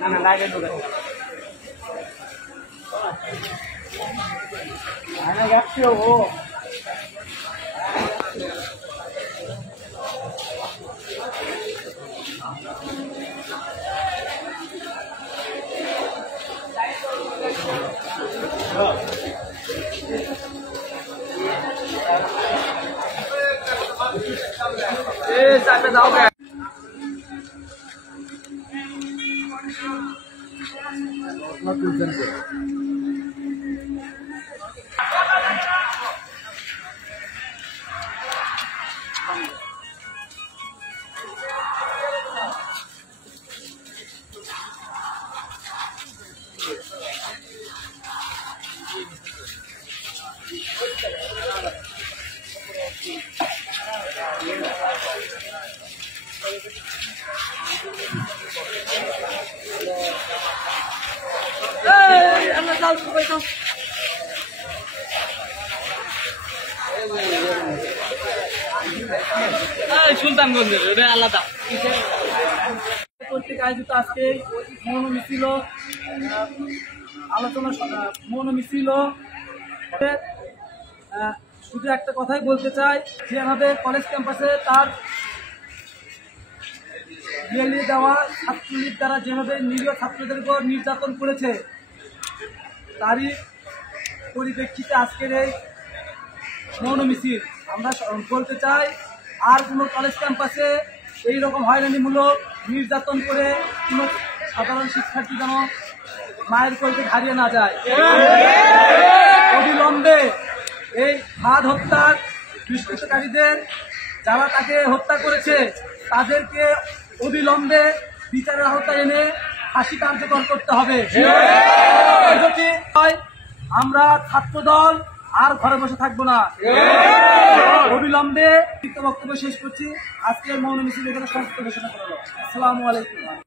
না লাগে তো ana যাচ্ছে ও চাপে দাও সুলতানগঞ্জের ওটা আলাদা কর্তৃক আয়োজিত আজকে মৌন মিছিল আলোচনা মৌন মিছিল শুধু একটা কথাই বলতে চাই যে আমাদের কলেজ ক্যাম্পাসে তার রিয়েলিয়ে দেওয়া ছাত্রলীগ দ্বারা যেভাবে নিরীহ ছাত্রদের উপর নির্যাতন করেছে তারই পরিপ্রেক্ষিতে আজকের এই মৌন মিছিল আমরা বলতে চাই আর কোনো কলেজ ক্যাম্পাসে এইরকম হয়রানিমূলক নির্যাতন করে কোনো সাধারণ শিক্ষার্থী যেন মায়ের কোলকে হারিয়ে না যায়। অবিলম্বে এই ফাঁদ হত্যার দুষ্কৃতকারীদের যারা তাকে হত্যা করেছে তাদেরকে অবিলম্বে বিচারের আওতায় এনে ফাঁসি কার্যকর করতে হবে। যদি আমরা ছাত্রদল আর ঘরে বসে থাকবো না, অবিলম্বে বক্তব্য শেষ করছি। আজকের মৌন মিছিল এখানে সংক্ষিপ্ত ঘোষণা করা হলো। আসসালামু আলাইকুম।